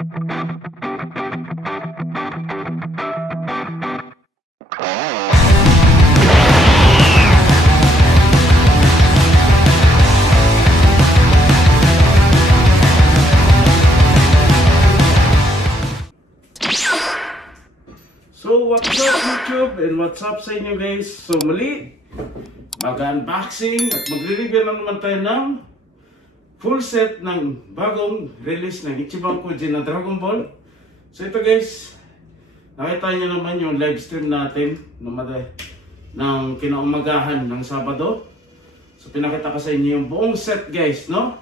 So what's up YouTube and what's up sa inyo guys? So muli, mag-unboxing at magre-review na naman tayo ng full set ng bagong release ng Ichiban Kuji na Dragon Ball. So ito guys, nakita nyo naman yung live stream natin ng kinaumagahan ng Sabado. So pinakita ko sa inyo yung buong set guys, no?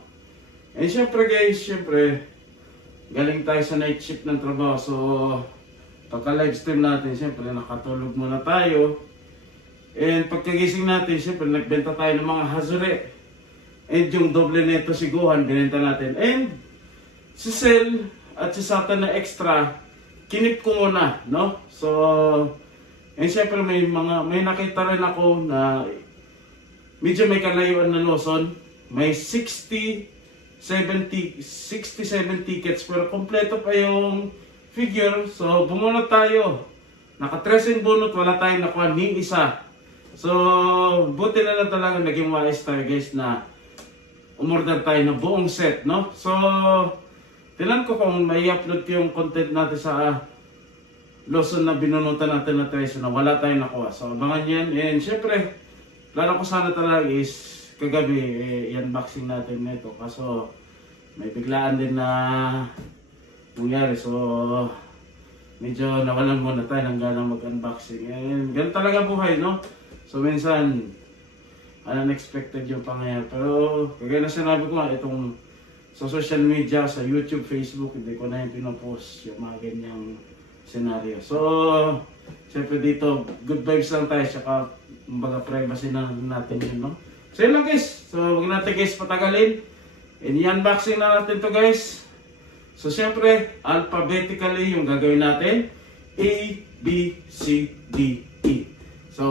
And syempre guys, galing tayo sa night shift ng trabaho. So pagka live stream natin, siyempre nakatulog muna tayo. And pagkagising natin, siyempre nagbenta tayo ng mga Hazure. And yung doble nito si Gohan, binenta natin. And si Cell at si Satan na extra, kinip ko muna, no? So, and siyempre may nakita rin ako na medyo may kalayuan na Lawson. May 67 tickets, pero kompleto pa yung figure. So bumunot tayo, naka 13 bunot, wala tayong nakuha ni isa. So buti na lang talaga naging wise tayo guys na umorder tayo ng buong set, no? So tinan ko kung may upload ko yung content natin sa Lawson na binunutan natin na 13 na wala tayong nakuha. So abangan yan. And syempre plano ko sana talaga is kagabi i-unboxing natin nito, kaso may biglaan din na nangyari. So medyo nawalan muna tayo ng ganang mag-unboxing. And ganun talaga buhay, no? So minsan unexpected yung pangyayari. Pero kagaya na sinabi ko nga, itong sa social media, sa YouTube, Facebook, hindi ko na yung pinopost yung mga ganyang senaryo. So syempre dito good vibes lang tayo, saka kumbaga privacy na natin yun, no? So yun lang guys. So huwag natin guys patagalin, and i-unboxing na natin to guys. So siyempre, alphabetically yung gagawin natin, A, B, C, D, E. So,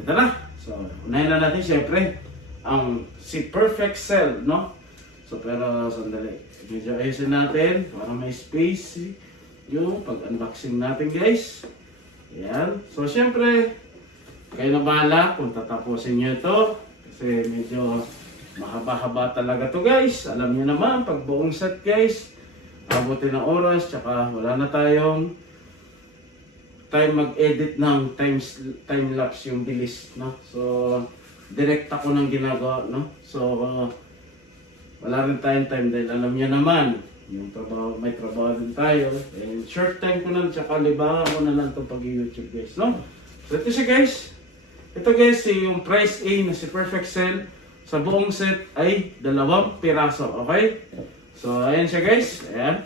ito na. So, unahin na natin siyempre ang si Perfect Cell, no? So, pero sandali. Medyo ayusin natin para may space yung pag-unboxing natin guys. Ayan. So, siyempre, kayo na bahala kung tatapusin nyo ito. Kasi medyo mahaba-haba talaga to guys. Alam niyo naman, pag buong set guys, abutin ng oras, tsaka wala na tayong time mag-edit ng time-lapse yung bilis, no? So, direct ako ng ginagawa, no? So, wala rin tayong time dahil alam niyo naman, yung trabaho, may trabaho din tayo. And short time ko na, tsaka libangan ko na lang itong pag-YouTube guys, no? So, ito siya guys. Ito guys, yung price A na si Perfect Cell sa buong set ay 2 piraso, okay? So, ayan siya guys. Ayan.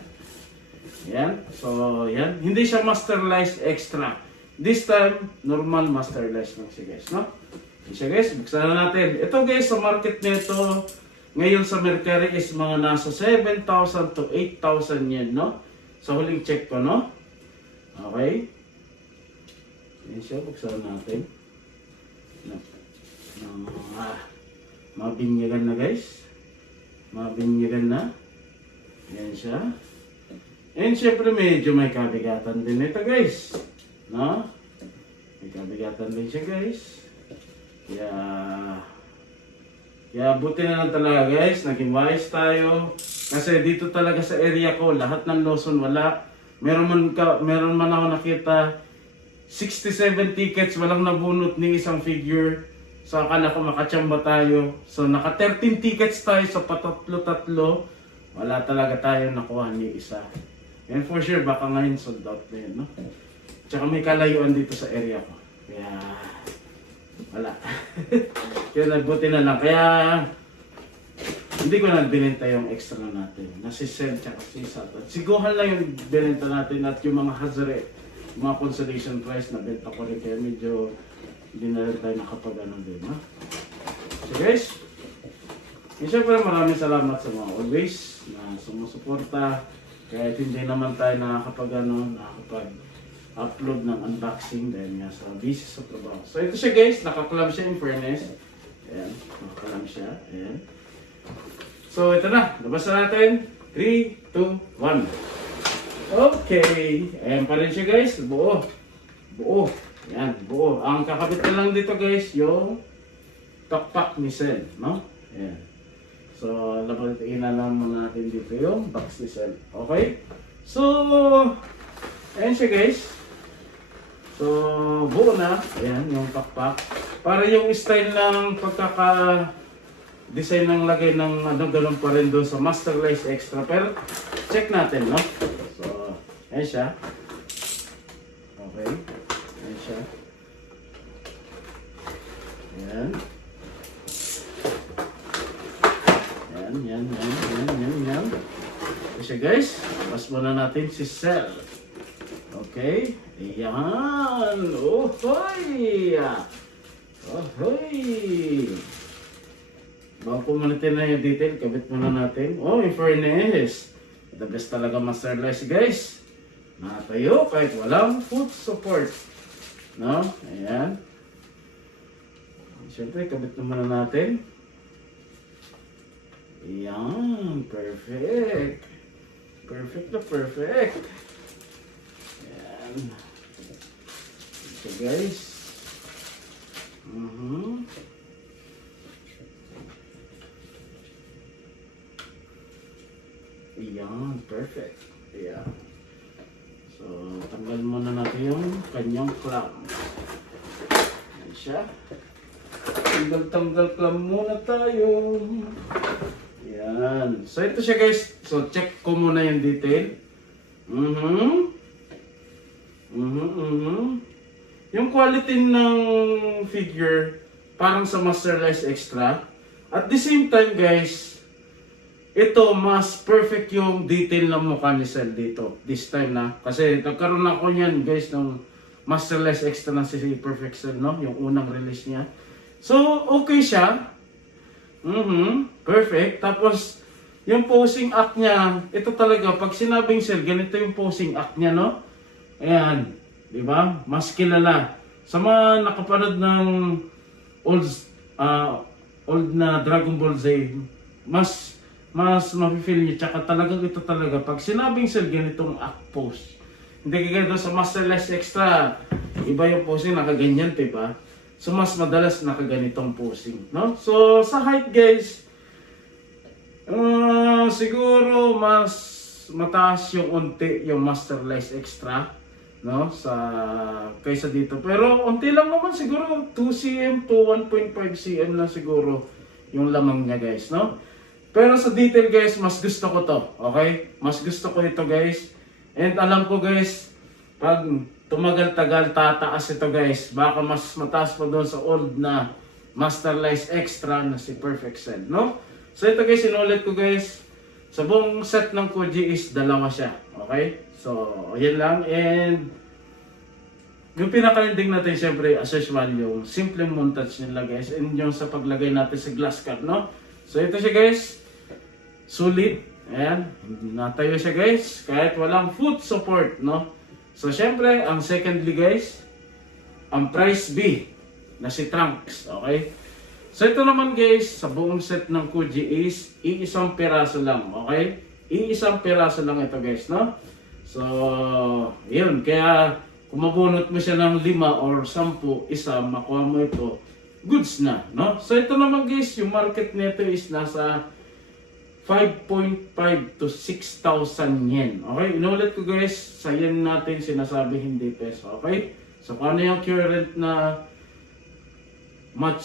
Ayan. So, ayan. Hindi siya masterlized extra. This time, normal masterlized lang siya guys, no? Ayan siya guys. Buksan na natin. Ito guys, sa market nito, ngayon sa Mercari is mga nasa 7,000 to 8,000 yen, no? Sa huling check ko, no? Okay. Ayan siya. Buksan natin. Mabinyagan na guys. Mabinyagan na. Yan siya. And syempre medyo may kabigatan din ito guys, no? May kabigatan din siya guys. Kaya buti na lang talaga guys, naging wise tayo. Kasi dito talaga sa area ko, lahat ng Lawson wala. Meron man ako nakita 67 tickets, walang nabunot ni isang figure. So akala ko makachamba tayo. So naka 13 tickets tayo sa patatlo-tatlo. Wala talaga tayo nakuha ni isa. And for sure baka ngayon sold out na yun, no? Tsaka may kalayuan dito sa area ko. Kaya wala. Kaya nagbuti na lang. Kaya hindi ko na binenta yung extra natin. Nasi Cell tsaka si Satan. Si Gohan lang yung binenta natin at yung mga Hazare, mga consolation prize na benta ko rin. Kaya medyo hindi na rin tayo nakapag-ano din, no? So guys, siyempre maraming salamat sa mga always na sumusuporta. Kahit hindi naman tayo nakakapag-upload ng unboxing dahil nga sa busy sa trabaho. So ito siya guys, naka-club siya in fairness. Ayan, naka-club siya. Ayan. So ito na, labas na natin. 3, 2, 1. Okay. Ayan pa rin siya guys. Buo. Buo. Yan, buo. Ang kakabit na lang dito guys, yung pakpak ni Cell, no? Ayan. So, inalam muna natin dito yung box ni Cell. Okay? So, ayan siya guys. So, buo na. Ayan, yung pakpak. Para yung style ng pagkaka-design ng lagay ng ganun pa rin doon sa Masterlize Extra. Pero, check natin, no? So, ayan siya. Okay. Ayan siya. Ayan. Yan. Ayan siya guys. Labas muna natin si Cell. Okay. Ayan. Ohoy! Ohoy! Bago po muna natin na yung detail, kabit muna natin. Oh, in fairness. The best talaga Masterlize guys. Nakatayo kahit walang foot support. No? Ayan. Siyempre, kabit naman natin. Ayan. Perfect. Perfect na perfect. Ayan. So guys. Ayan. Perfect. Ayan. So, tanggal muna natin yung kanyang clamp. Ayan siya. Tanggal clamp muna tayo. Ayan. So, ito siya guys. So, check ko muna yung detail. Yung quality ng figure, parang sa Masterlize Extra. At the same time guys, ito mas perfect yung detail ng mukha ni Cell dito. This time na. Kasi nagkaroon ako niyan guys ng Masterlize Extra na si Perfect Cell, no? Yung unang release niya. So, okay siya. Perfect. Tapos, yung posing act niya, ito talaga, pag sinabing Cell, ganito yung posing act niya, no? Ayan. Diba? Mas kilala. Sa mga nakapanood ng old na Dragon Ball Z, mas mafe-feel niyo. Tsaka talagang ito talaga. Pag sinabing Cell, ganitong act pose. Hindi kagaya doon sa Masterlize Extra. Iba yung posing, nakaganyan, diba? So, mas madalas nakaganitong posing, no? So, sa height, guys, siguro mas mataas yung unti yung Masterlize Extra, no? Kaysa dito. Pero, unti lang naman siguro, 2 cm to 1.5 cm lang siguro yung lamang niya, guys, no? Pero sa detail, guys, mas gusto ko to, okay? Mas gusto ko ito, guys. And alam ko, guys, pag tumagal-tagal, tataas ito guys. Baka mas mataas pa doon sa old na Masterlize Extra na si Perfect Cell, no? So ito guys, sinulit ko guys. Sa buong set ng Koji is dalawa siya. Okay? So, yan lang. And yung pinaka-ending natin syempre, as usual, yung simple montage nila guys. And yung sa paglagay natin sa glass cut, no? So ito siya guys. Sulit. Ayan. Natayo siya guys. Kahit walang foot support, no? So, syempre, ang secondly guys, ang price B na si Trunks, okay? So, ito naman guys, sa buong set ng Koji is iisang piraso lang, okay? Iisang piraso lang ito guys, no? So, yun. Kaya, kung mabunot mo siya ng 5 or 10, isa, makuha mo ito, goods na, no? So, ito naman guys, yung market nito is nasa 5.5 to 6,000 yen. Okay? Inulit ko guys, sa yen natin sinasabi hindi peso. Okay? So, kung ano yung current na match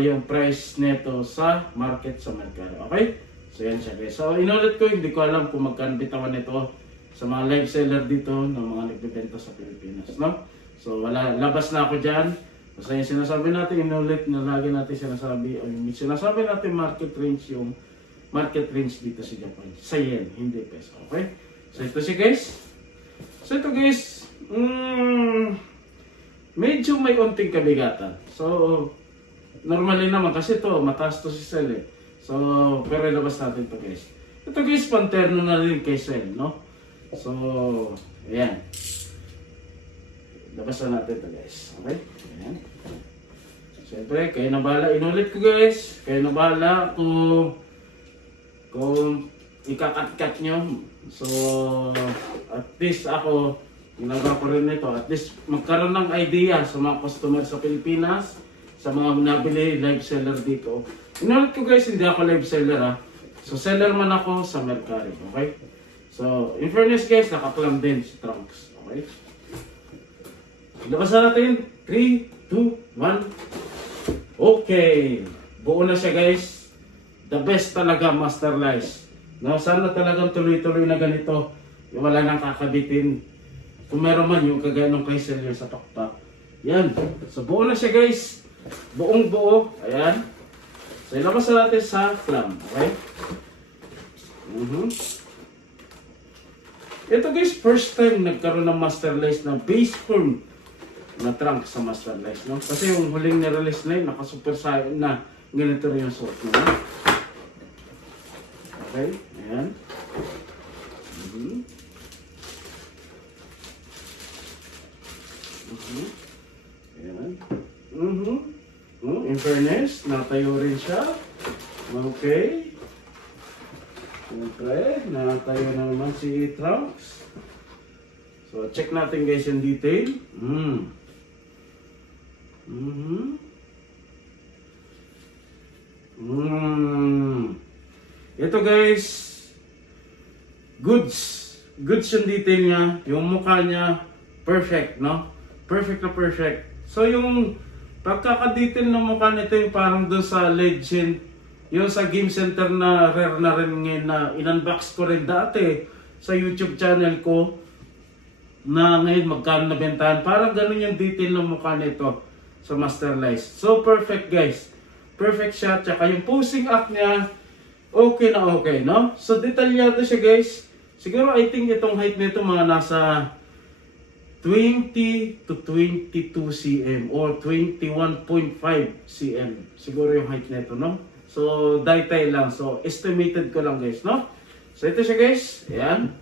yung price nito sa market sa merkado. Okay? So, yan siya guys. So, inulit ko, hindi ko alam kung magkano bitawan nito sa mga live seller dito ng mga nagbibenta sa Pilipinas. No? So, labas na ako dyan. So, yung sinasabi natin, inulit na lagi natin sinasabi, o yung sinasabi natin market range, yung market range dito sa Japan. Sa yen, hindi peso. Okay? So, ito siya guys. So, ito guys, medyo may unting kabigatan. So, normally naman kasi ito, mataas to si Cell eh. So, pero ilabas natin ito guys. Ito guys, panterno na rin kay Cell, no? So, ayan. Labasan natin ito guys. Okay? Ayan. Siyempre, kayo na bahala. Inulit ko guys. Kayo na bahala kung ikakat-cut nyo. So, at least ako, ginagawa ko rin ito. At least magkaroon ng idea sa mga customer sa Pilipinas, sa mga nabili live seller dito. Inulit ko guys, hindi ako live seller ha. So, seller man ako sa Mercari, okay? So, in fairness guys, nakaklam din si Trunks, okay? Labasan natin. 3, 2, 1. Okay. Buo na siya guys. The best talaga, Master Lice. No, sana talagang tuloy-tuloy na ganito. Yung wala nang kakabitin. Kung meron man yung kagaya ng kay Celia sa pakpak. Yan. So buo na siya guys. Buong buo. Ayan. So ilabasan natin sa clam. Okay? Ito guys, first time nagkaroon ng Master Lice na base form na trunk sa Master Lice, no? Kasi yung huling nirelease na yun, naka-super saiyan na ganito rin yung suot mo, no? Okay, ayan. Ayan. In fairness, natayo rin siya. Okay. Siyempre, natayo na naman si Trunks. So, check natin guys yung detail. Ito guys, goods yung detail niya, yung mukha niya, perfect, no? Perfect na perfect. So yung pagkaka-detail ng mukha nito yung parang doon sa Legend, yung sa Game Center na rare na rin ngayon na in-unbox ko rin dati sa YouTube channel ko, na ngayon magkano nabentahan. Parang ganun yung detail ng mukha nito sa Master Lice. So perfect guys. Perfect siya. Tsaka yung posing act niya, okay na okay, no? So detalyado siya guys. Siguro I think itong height nito mga nasa 20 to 22 cm or 21.5 cm. Siguro yung height nito, no? So daitay lang. So estimated ko lang guys, no? So ito siya guys. Ayan.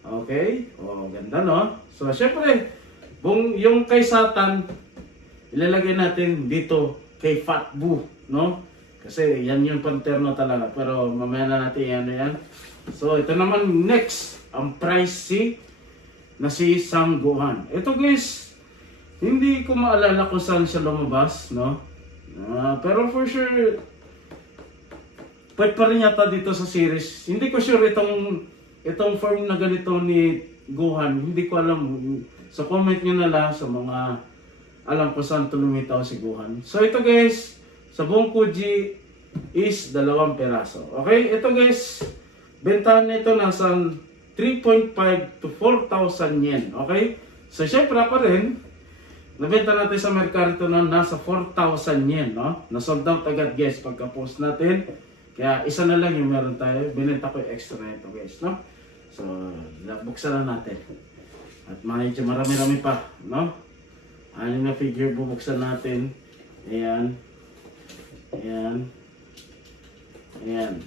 Okay. Oh, ganda, no? So syempre, yung kay Satan, ilalagay natin dito kay Fat Boo, no? Kasi yan yung panterno talaga. Pero mamaya na natin yan. So ito naman next, ang pricey na si Sanggohan. Ito guys, hindi ko maalala kung saan siya lumabas, no? Pero for sure, pwede pa rin yata dito sa series. Hindi ko sure itong form na ganito ni Gohan. Hindi ko alam. So comment nyo na lang sa mga alam ko saan lumitaw si Gohan. So ito guys, sa buong Kuji is 2 peraso. Okay, ito guys, bentahan nito nasa 3.5 to 4,000 yen. Okay, so syempre pa rin, nabenta natin sa Mercari ito na nasa 4,000 yen. No? Nasold out agad guys pagka-post natin. Kaya isa na lang yung meron tayo. Binenta ko yung extra na ito guys. No? So, buksan na natin. At medyo marami-rami pa. No? Ano na figure bubuksan natin. Ayan. Ayan. Ayan.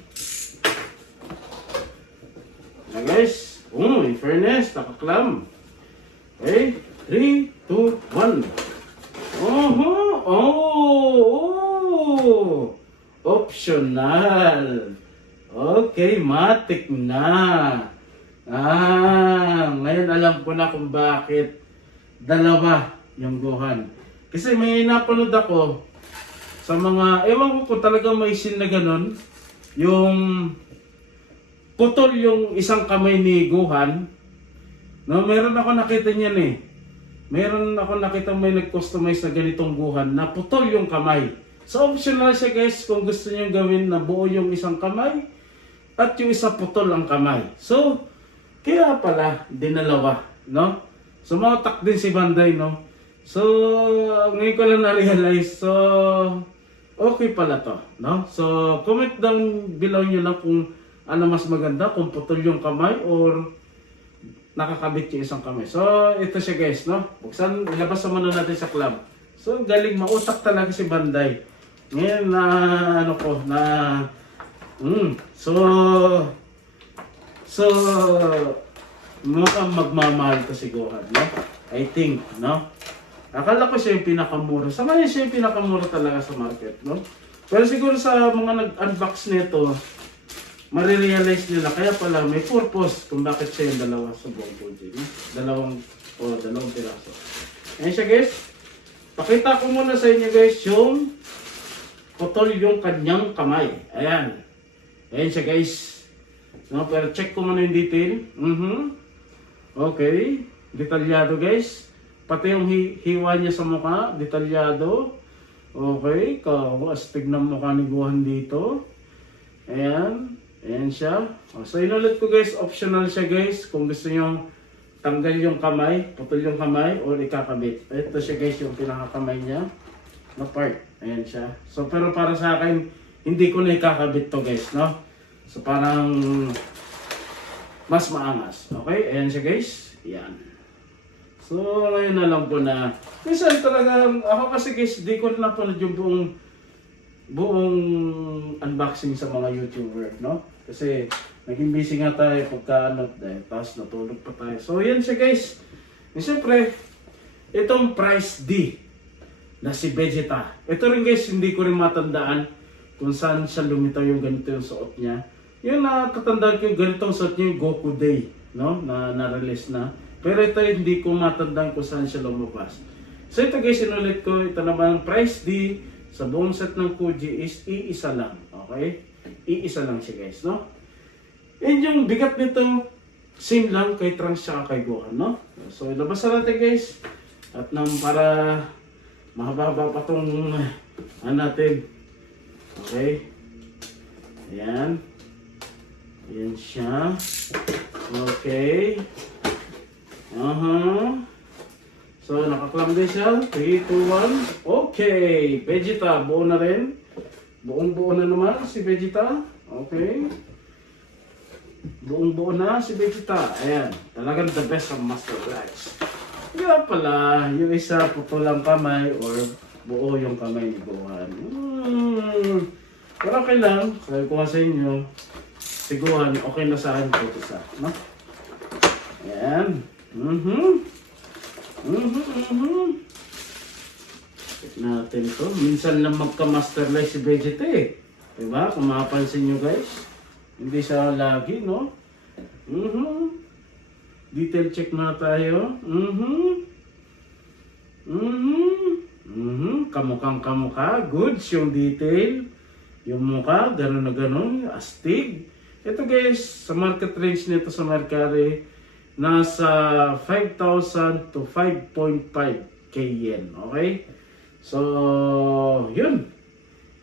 Na guys. In fairness, nakaklam. Okay. 3, 2, 1. Optional. Okay, matik na. Ngayon alam ko na kung bakit 2 yung Gohan. Kasi may napanood ako sa mga, ewan ko kung talagang may scene na ganun, yung putol yung isang kamay ni Gohan. No, meron ako nakita niyan eh. Meron ako nakita may nag-customize na ganitong Gohan na putol yung kamay. So optional siya guys kung gusto niyo gawin na buo yung isang kamay at yung isa putol ang kamay. So kaya pala dinalawa, no? So mautak din si Bandai, no? So ngayon ko lang na-realize. So okay pala to, no? So comment down below niyo lang kung ano mas maganda, kung putol yung kamay or nakakabit yung isang kamay. So ito siya guys, no? Buksan, ilabas naman natin sa club. So galing, mautak talaga si Bandai. Ngayon na ano ko na so mukhang magmamahal to si Gohan, no? I think, no? Akala ko siya yung pinakamura. Sa ngayon siya yung pinakamura talaga sa market, no? Pero siguro sa mga nag-unbox nito, marirealize nila. Kaya pala may purpose kung bakit siya yung dalawa sa buong Fuji. No? Dalawang piraso. Ayan siya guys. Pakita ko muna sa inyo guys yung putol yung kanyang kamay. Ayan. Ayan siya guys. No, pero check ko muna yung detail. Okay. Detalyado guys. Pati yung hiwa niya sa mukha. Detalyado. Okay. Astig ng mukha ni Gohan dito. Ayan. Ayan siya. So inulit ko guys. Optional siya guys. Kung gusto nyo tanggal yung kamay, putol yung kamay, o ikakabit. Ito siya guys, yung pinakakamay niya na part. Ayan siya. So pero para sa akin, hindi ko na ikakabit to guys, no? So parang mas maangas. Okay? Ayan siya guys. Ayan. So ngayon na lang po na, minsan talaga, ako kasi guys, di ko na napanood yung buong unboxing sa mga YouTuber, no? Kasi naging busy nga tayo pagka tapos natulog pa tayo. So yan siya guys. And siyempre, itong Price D na si Vegeta. Ito rin guys, hindi ko rin matandaan kung saan siya lumitaw yung ganito yung suot niya. Yung natatandaan ko yung ganitong suot niya yung Goku Day, no? Na-release na. Pero ito hindi ko matandaan kung saan siya lumabas. So ito guys, sinulit ko. Ito naman Price D sa buong set ng Fuji is iisa lang. Okay? Iisa lang siya guys, no? And yung bigat nito, same lang kay Trunks at kay Gohan, no? So ilabas na natin guys. At nang para mahaba pa itong natin. Okay? Ayan. Ayan siya. Okay. So nakaklam din siya. 3, 2, 1. Okay. Vegeta, buo na rin. Buong-buo na naman si Vegeta. Okay. Buong-buo na si Vegeta. Ayan. Talagang the best ang Master Blasts. Kaya pala, yung isa putulang kamay or buo yung kamay ni Gohan. Pero okay lang. Sabi ko nga sa inyo, si Gohan, okay na sa akin po isa. No? Ayan. Check natin to. Minsan lang magka-master like si Vegeta eh. Diba? Kung mapapansin nyo guys. Hindi siya lagi, no? Detail check na tayo. Kamukhang kamukha. Goods yung detail. Yung mukha, gano'n na gano'n. Astig. Ito guys, sa market range nito sa Mercari, nasa 5,000 to 5.5k yen. Okay? So, yun.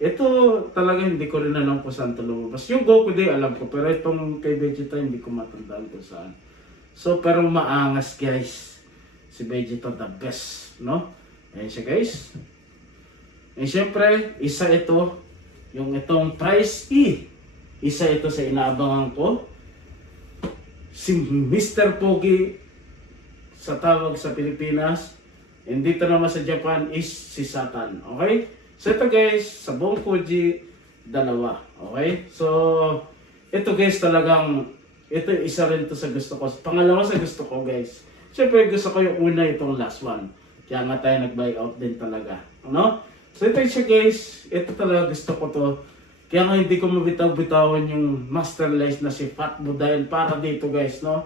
Ito talaga hindi ko rin alam kung saan ito lumabas. Yung Goku Day alam ko, pero itong kay Vegeta hindi ko matandaan kung saan. So, pero maangas guys. Si Vegeta the best, no? Ayan siya guys. And syempre, isa ito, yung itong Price E. Isa ito sa inaabangan ko. Si Mr. Pogi sa tawag sa Pilipinas. And dito naman sa Japan is si Satan. Okay? So ito guys, sa buong Fuji, dalawa. Okay? So, ito guys talagang, ito isa rin to sa gusto ko. Pangalawa sa gusto ko guys. Siyempre gusto ko yung una itong last one. Kaya nga tayo nag-buy out din talaga. Ano? So ito siya guys, ito talaga gusto ko to. Kaya nga hindi ko mabitaw-bitawan yung Master Lice na si Fatbo dahil para dito guys, no?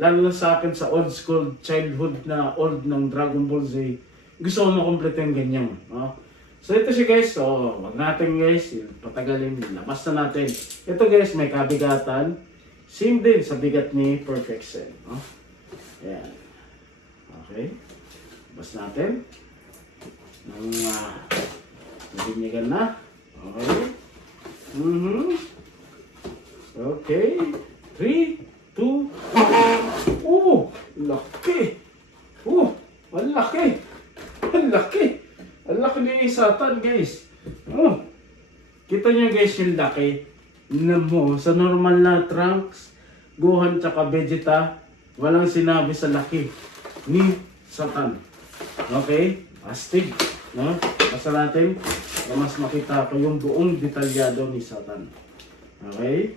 Lalo na sa akin sa old school childhood na old ng Dragon Ball Z. Gusto ko makompleto yung ganyan, no? So ito siya guys, so wag natin guys, patagalin, labas na natin. Ito guys, may kabigatan. Same din sa bigat ni Perfect Cell, no? Ayan. Okay. Labas natin. Nang nabinyagan na. Okay. Okay. 3, 2, 1. Oh! Laki! Oh! Ang laki! Ang laki! Ang laki ni Satan guys. Oh! Kita nyo guys yung laki. Mo, sa normal na Trunks, Gohan tsaka Vegeta, walang sinabi sa laki ni Satan. Okay? Astig. No? Basta natin na mas makita ko yung buong detalyado ni Satan. Okay?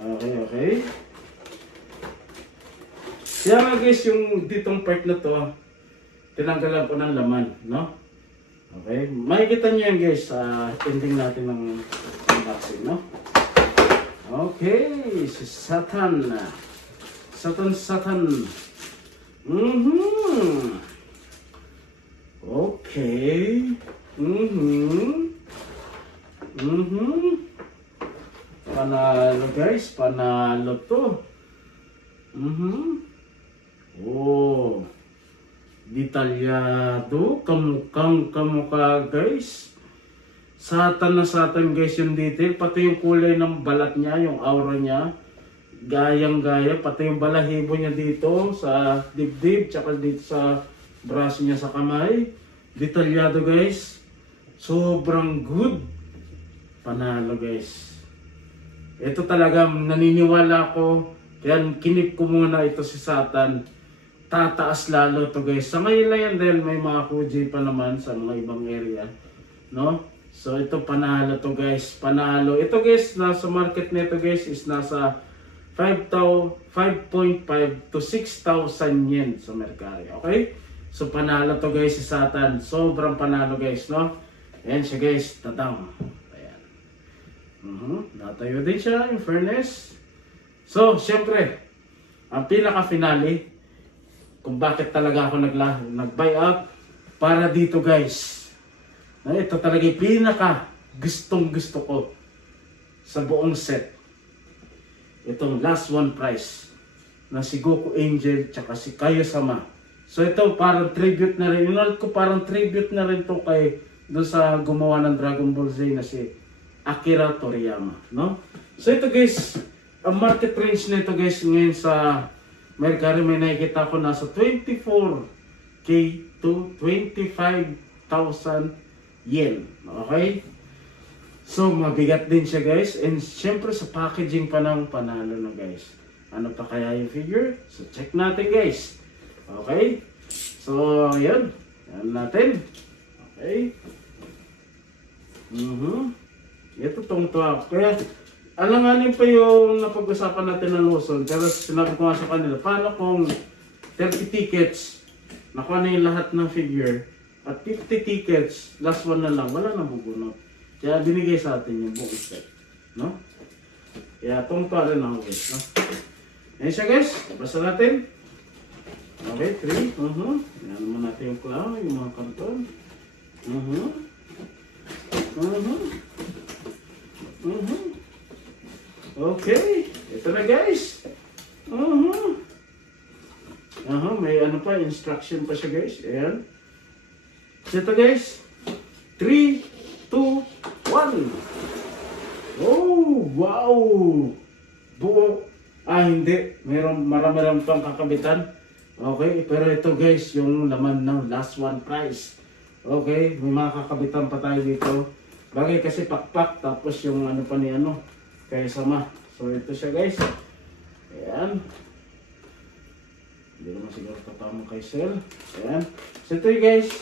Okay. Kaya nga guys, yung ditong part na to, tinanggalan ko ng laman, no? Okay? Makikita nyo yan guys sa ending natin ng unboxing, no? Okay, si Satan. Satan. Mhm. Okay. Mhm. Mhm. Panalo guys, panalo to. Mhm. Oh. Detalyado, kamukhang kamukha guys. Satan na Satan guys yung detail, pati yung kulay ng balat niya, yung aura niya. Gayang-gaya, pati yung balahibo niya dito sa dibdib, tsaka dito sa braso niya sa kamay. Detalyado guys. Sobrang good. Panalo guys. Ito talaga naniniwala ko. Kaya kinip ko muna ito si Satan. Tataas lalo to guys. Sa ngayon lang yan dahil may mga Kuji pa naman sa mga ibang area. No? So ito panalo to guys. Panalo. Ito guys, nasa market nito guys is nasa 5.5 to 6,000 yen sa Mercari. Okay? So panalo to guys si Satan. Sobrang panalo guys, no? Ayan siya guys, tadam. Ayan. Natayo din siya, in fairness. So, syempre, ang pinaka-finale, kung bakit talaga ako nag-buy up, para dito guys. Ito talaga yung pinaka gustong gusto ko sa buong set. Itong last one price na si Goku Angel tsaka si Kayo-sama. So ito parang tribute na rin. Inalt ko parang tribute na rin to kay doon sa gumawa ng Dragon Ball Z na si Akira Toriyama, no? So ito guys, ang market range nito guys ngayon sa Mercari may nakikita ko nasa 24k to 25,000 yen. Okay? So mabigat din siya guys, and syempre sa packaging pa ng panalo na guys. Ano pa kaya yung figure? So check natin guys. Okay? So yun, yan natin. Okay? Ito tong 12. Kaya alanganin pa yung napag-usapan natin ng Luzon. Pero sinabi ko nga sa kanila, paano kung 30 tickets, nakuha na yung lahat ng figure, at 50 tickets, last one na lang, wala nang bubunot. Kaya binigay sa atin yung buong set. No? Kaya itong rin ako guys. No? Ayan siya guys. Basta natin. Okay, 3. Yan naman natin yung clown, yung mga karton. Okay. Ito na guys. May ano pa, instruction pa siya guys. Ayan. So ito guys. 3, 2, 1. Oh, wow! Buo. Hindi. Marami pang kakabitan. Okay, pero ito guys, yung laman ng last one price. Okay, may mga kakabitan pa tayo dito. Bagay kasi pakpak, tapos yung ano pa ni ano, Kayo-sama. So ito siya guys. Ayan. Hindi naman siguro tatama kay Sel. Ayan. So ito guys.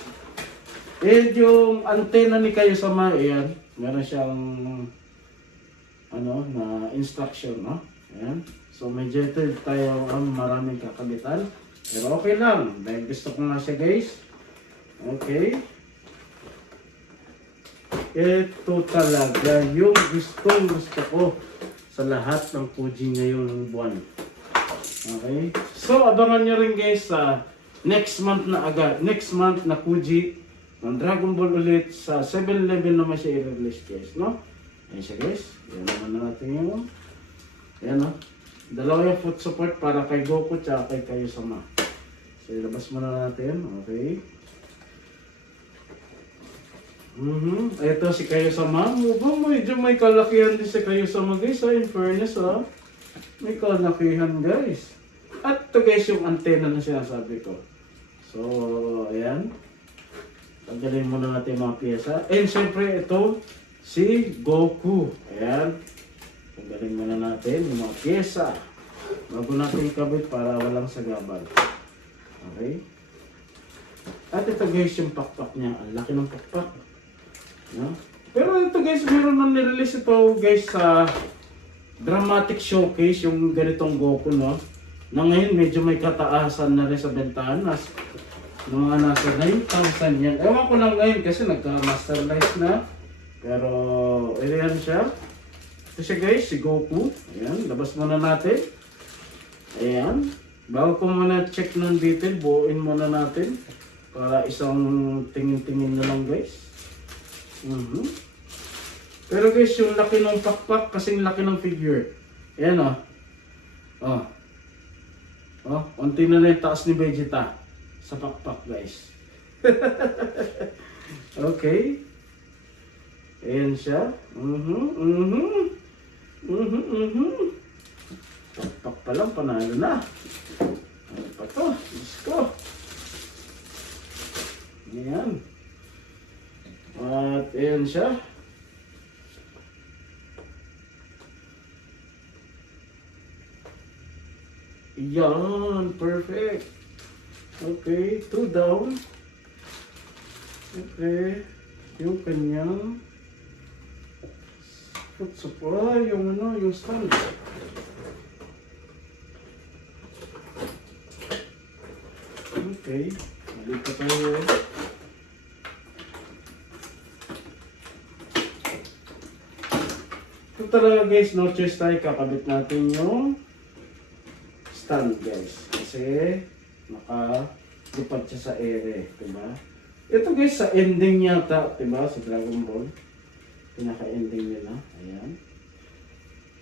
And yung antena ni Kayo-sama, ayan. Meron siyang ano, na instruction, no? Ayan. So medyo ito tayo maraming kakabitan. Pero okay lang. Dahil gusto ko nga siya guys. Okay. Ito talaga yung gusto ko sa lahat ng Kuji ngayong buwan. Okay. So abangan nyo rin guys sa next month na Kuji ng Dragon Ball ulit sa 7-Eleven naman siya i-release guys, no? Ayan siya guys. Ayan naman natin yung ayan, no? Dalawa yung foot support para kay Goku at kay Kayo-sama. So ilabas muna natin. Okay. Ito si Kayo-sama. Medyo may kalakihan din si Kayo-sama guys. In fairness may kalakihan guys. At ito guys yung antena na sinasabi ko. So ayan. Tanggalin muna natin mga pyesa. And syempre ito si Goku. Ayan. Tanggalin muna natin yung mga pyesa. Bago natin ikabit para walang sagabal. Okay. At ito guys yung pakpak niya. Ang laki ng pakpak. No? Pero ito guys, meron na nirelease ito guys sa dramatic showcase yung ganitong Goku, no? Na ngayon medyo may kataasan na rin sa bentahan. Mga nasa 9,000 yan. Ewan ko lang ngayon kasi nagka-masterlize na. Pero ayan siya. Ito siya guys, si Goku. Ayan, labas muna natin. Ayan. Bago ko muna check ng detail, buuin muna natin. Para isang tingin-tingin na lang guys. Pero guys, yung laki ng pakpak, kasing laki ng figure. Ayan o. Unti na lang yung taas ni Vegeta. Sa pakpak guys. Okay. Ayan siya. Pakpak pa lang, panalo na. Ano pa to? Diyos ko. Ayan. At ayan siya. Yan, perfect. Okay, 2 down. Okay, yung kanyang foot supply, yung stand. Okay, balik pa tayo. Ito talaga guys, no choice tayo, kakabit natin yung stand guys. Kasi nakalipad siya sa ere, diba? Ito guys, sa ending yata, diba? Sa Dragon Ball. Pinaka-ending nila. Ayan.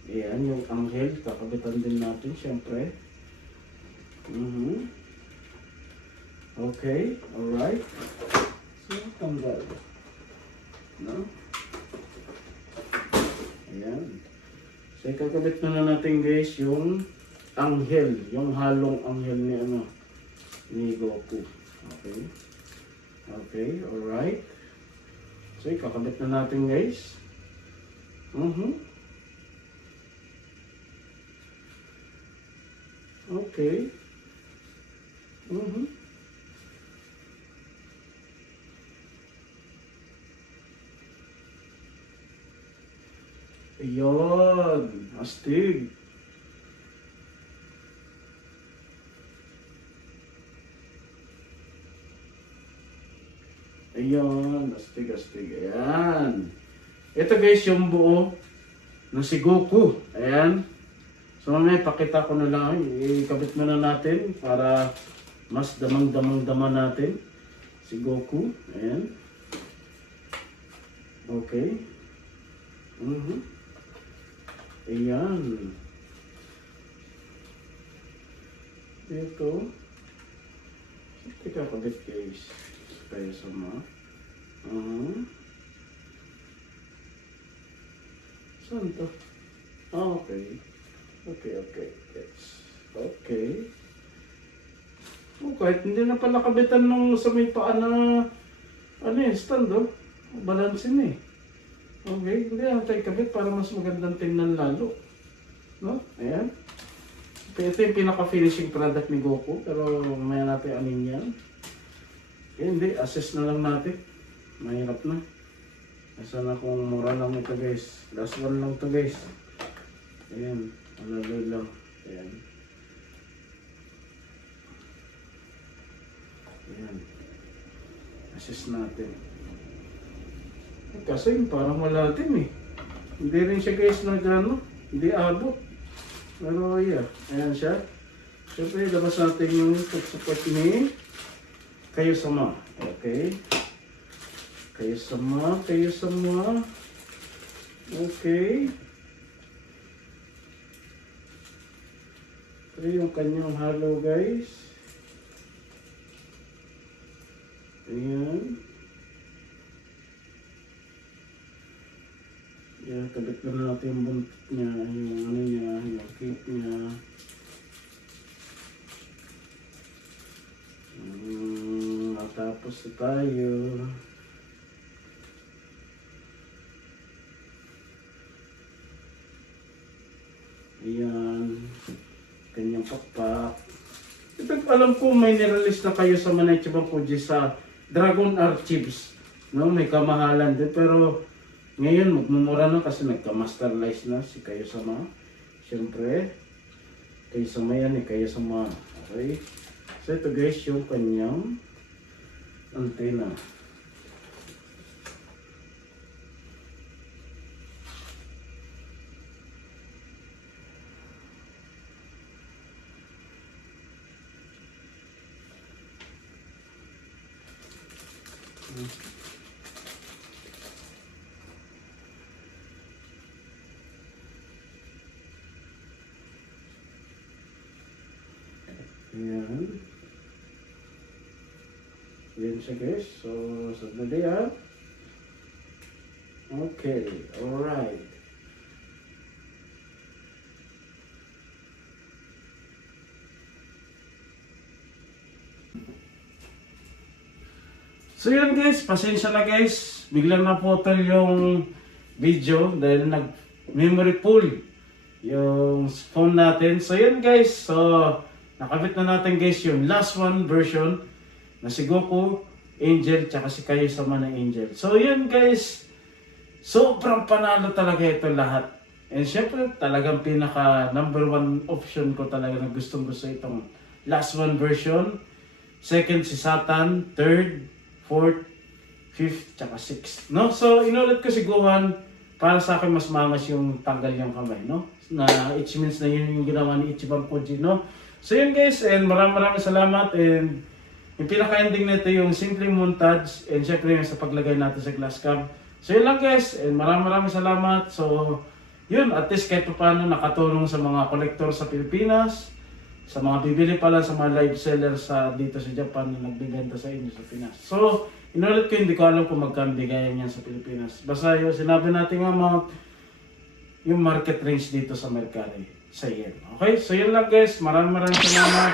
Ayan, yung anghel. Kakabitan din natin, syempre. Okay, alright. So, tanggal. No? Ayan. So, kakabit na natin guys yung anghel. Yung halong anghel ni Goku. Okay. Okay, alright. So, kakabit na natin guys. Okay. Ayan, astig. Ayan, astig. Ayan. Ito guys, yung buo na si Goku. Ayan. So mamaya pakita ko na lang. Ikabit muna natin para mas damang-damang-dama natin si Goku. Ayan. Okay. Ayan. Ito. Teka, kabit guys. Kaya sama. Saan to? Okay. Yes. Okay. Kahit hindi na pala kabitan nung sa may paa na stand balansin eh. Okay, hindi na tayo kabit para mas magandang tingnan lalo. No? Ayan. Ito yung pinaka-finishing product ni Goku, pero may natin anin yan. Hindi, assess na lang natin. Mahirap na. Asa na kung mura lang ito guys. Last one lang ito guys. Ayan, alaloy lang. Ayan. Ayan. Assess natin. Kasi parang wala din eh. Hindi rin siya guys na gano'n. Hindi abot. Pero yeah, ayan siya. Siyempre, labas natin yung support ni Kayo Sama. Okay. Kayo Sama. Okay. Ito yung kanyang halo guys. Ayan. Ayan, kabit na natin yung buntot niya, yung cape niya. Matapos na tayo. Ayan. Kanyang pakpak. Ito alam ko may nirelease na Kayo Sama na Ichiban Kuji sa Dragon Archives. No, may kamahalan din. Pero ngayon magmumura na kasi nagka-masterlize na si Kayo Sama. Siyempre, Kayo Sama yan eh. Kayo Sama. Okay. So ito guys yung kanyang antena. Ayan. Ayan siya guys. So, sandali ah. Okay, alright. So yun guys, pasensya na guys. Biglang naputol yung video dahil nag-memory full yung phone natin. So yun guys, so nakabit na natin guys yung last one version na si Goku, Angel, tsaka si Kayo sama ng Angel. So yun guys, sobrang panalo talaga ito lahat. And syempre talagang pinaka number one option ko talaga na gustong gusto itong last one version. Second si Satan, third, fourth, fifth, tsaka sixth. No? So inulit ko si Gohan para sa akin mas mangas yung tanggal yung kamay, no? Na which means na yun yung ginawa ni Ichiban Koji, no? So yun guys, and maraming salamat, and yung pinaka-ending nito yung simpleng montage, and syempre yung sa paglagay natin sa glass cab. So yun lang guys, and maraming salamat. So yun, at least kahit paano nakatulong sa mga kolektor sa Pilipinas, sa mga bibili pala sa mga live sellers sa dito sa Japan na nagbibenta sa inyo sa Pinas. So, inulit ko, hindi ko alam kung magkano bigayan yan sa Pilipinas. Basta yun, sinabi natin nga mga yung market range dito sa Mercari sa yen. Okay? So, yun lang guys. Maraming salamat.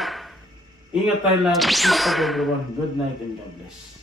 Ingat tayo lahat. Peace out everyone. Good night and God bless.